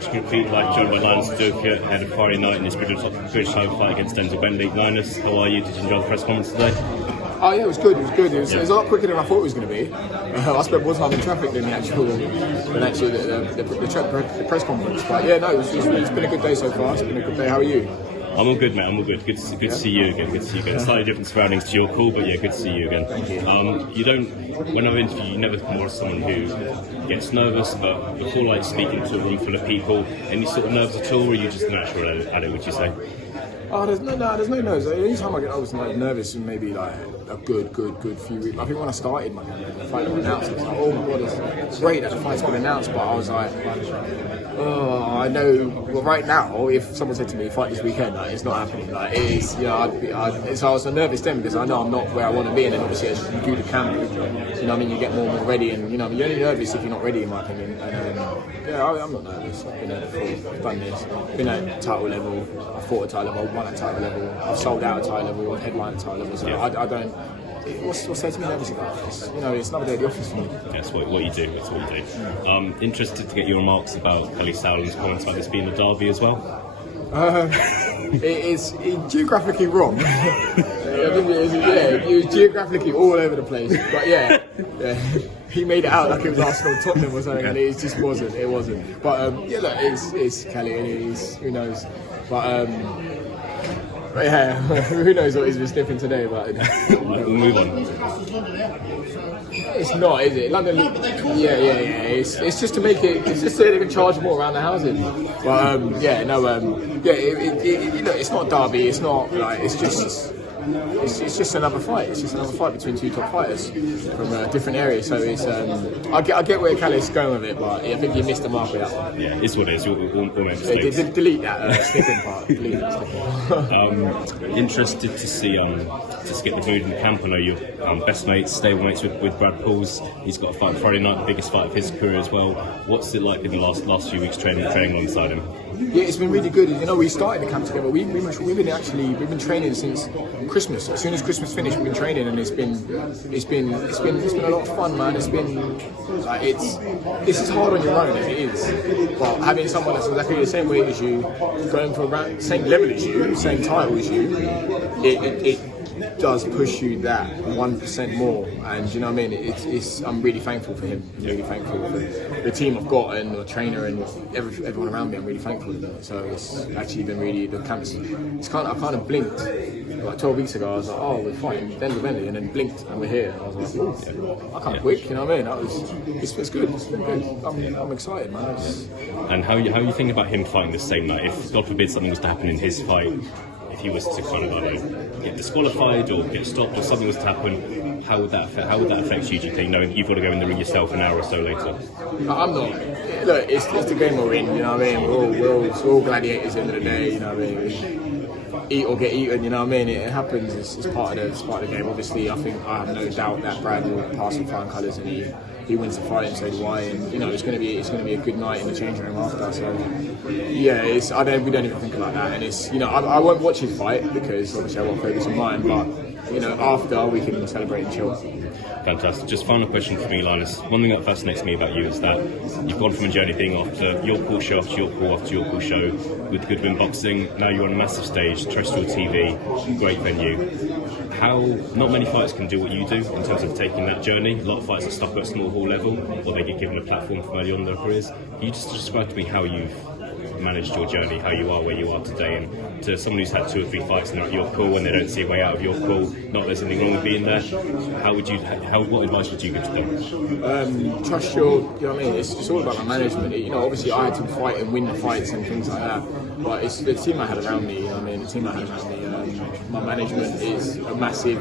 Boxing Repeat Live, joined by Linus Udofia, had a Friday night in this British title fight against Denzel Bentley. Linus, how are you? Did you enjoy the press conference today? Oh yeah, it was good. It was good. It was a lot quicker than I thought it was going to be. I spent more time in traffic than the press conference. But yeah, no, it's been a good day so far. It's been a good day. How are you? I'm all good, mate. I'm all good. Good to see you again. Good to see you again. Slightly different surroundings to your call, but yeah, good to see you again. Thank you. You don't. When I interview, you never come across someone who gets nervous, but before like speaking to a room full of people, any sort of nerves at all, or are you just natural at it? Would you say? Oh, there's no nerves. Any time I get nervous, and maybe like a good few weeks. I think when I started my fight was announced, I was like, oh my god, it's great that the fight's been announced. But I was like, oh, I know. Well, right now, if someone said to me, fight this weekend, like, it's not happening. Like it is, so I was so nervous then because I know I'm not where I want to be, and then obviously as you do the camp, you know what I mean, you get more and more ready, and you're only nervous if you're not ready, in my opinion. And yeah, I'm not nervous. I've been there before. I've done this. Been at title level. I fought at title level. Won at title level. I've sold out at title level. I've headlined at title level. So yeah. I don't. What's there to be nervous about? It's another day at the office for me. That's what you do. That's what you do. Interested to get your remarks about Ellie Sauerland's comments about this being a derby as well. It is geographically wrong. I think it was geographically all over the place. But yeah, he made it out like it was Arsenal Tottenham or something, and it just wasn't. It wasn't. But yeah, look, it's Kelly, and it is. Who knows? But yeah, who knows what he's been sniffing today? But we'll move on. It's not, is it? London League. Yeah. It's just to make it. It's just so they can charge more around the houses. But it's not derby. It's not like it's just another fight. It's just another fight between two top fighters from different areas. So it's I get where Callie's going with it, but I think you missed the mark with that one. Yeah, it's what it is. Delete that sniffing part. Delete that. Interested to see just get the mood in the camp. I know you're best mates, stable mates with Brad Pauls. He's got a fight Friday night, the biggest fight of his career as well. What's it like in the last few weeks training alongside him? Yeah, it's been really good. We started the camp together. We've been training since Christmas. As soon as Christmas finished, we've been training, and it's been a lot of fun, man. It's been like this is hard on your own, as it is. But having someone that's exactly the same weight as you, going for around same level as you, same title as you, it does push you that 1% more, and you know what I mean. I'm really thankful for him. I'm really thankful for the team I've got and the trainer and everyone around me. I'm really thankful for them. So it's actually been really the camps. I kind of blinked like 12 weeks ago. I was like, oh, we're fighting Denzel Bentley, and then blinked and we're here. And I was like, oh, I can't quick. You know what I mean? It's good. It's been good. I'm excited, man. And how you think about him fighting the same night? If God forbid something was to happen in his fight, if he was to kind of get disqualified or get stopped or something was to happen, how would that affect you? Do you think, knowing you've got to go in the ring yourself an hour or so later? I'm not. Look, it's the game we're in. You know what I mean? We're all gladiators at the end of the day. You know what I mean? Eat or get eaten. You know what I mean? It happens. It's part of the game. Obviously, I have no doubt that Brad will pass with flying colours, and he wins the fight, and so do I. And it's going to be a good night in the changing room after. So yeah, we don't even think like that. And it's I won't watch his fight because obviously I won't focus on mine. But after we can celebrate and chill. Fantastic. Just final question for me, Linus. One thing that fascinates me about you is that you've gone from a journey being after your cool show after your cool show with Goodwin Boxing. Now you're on a massive stage, terrestrial TV, great venue. How not many fighters can do what you do in terms of taking that journey. A lot of fighters are stuck at a small hall level, or they get given a platform from early on in their careers. Can you just describe to me how you've managed your journey, how you are where you are today, and to someone who's had 2 or 3 fights and they're at your call and they don't see a way out of your call, not there's anything wrong with being there, what advice would you give to them? Trust your, you know what I mean, it's all about my management. Obviously I had to fight and win the fights and things like that, but it's the team I had around me. You know what I mean, the team I had around me. My management is a massive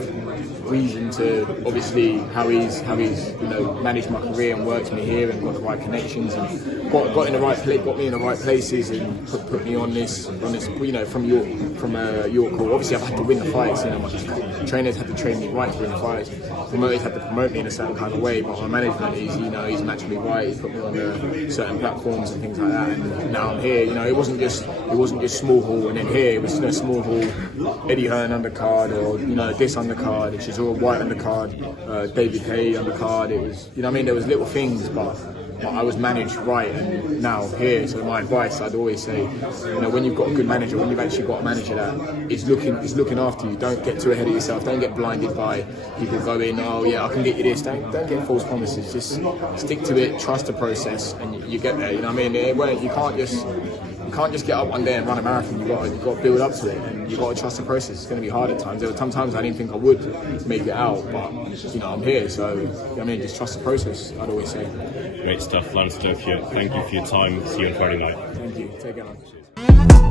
reason to obviously how he's managed my career and worked me here and got the right connections and got me in the right places and put me on this from York call. Obviously I've had to win the fights. My trainers had to train me right to win the fights. Promoters had to promote me in a certain kind of way, but my management is he's matched me right. He's put me on certain platforms and things like that. And now I'm here. It wasn't just small hall and then here it was small hall, Eddie Hearn undercard or this undercard, which is all white undercard, David Hay undercard. It was there was little things, but but I was managed right, and now here. So my advice, I'd always say, you know, when you've got a good manager, when you've actually got a manager that is looking after you, don't get too ahead of yourself. Don't get blinded by people going, oh yeah, I can get you this. Don't get false promises. Just stick to it, trust the process, and you get there. You know what I mean? You can't just get up one day and run a marathon. You've got to build up to it, and you've got to trust the process. It's going to be hard at times. There were some times I didn't think I would make it out, but you know, I'm here, so you know what I mean, just trust the process. I'd always say. Great stuff, Linus Udofia. Thank you for your time. See you on Friday night. Thank you. Take care.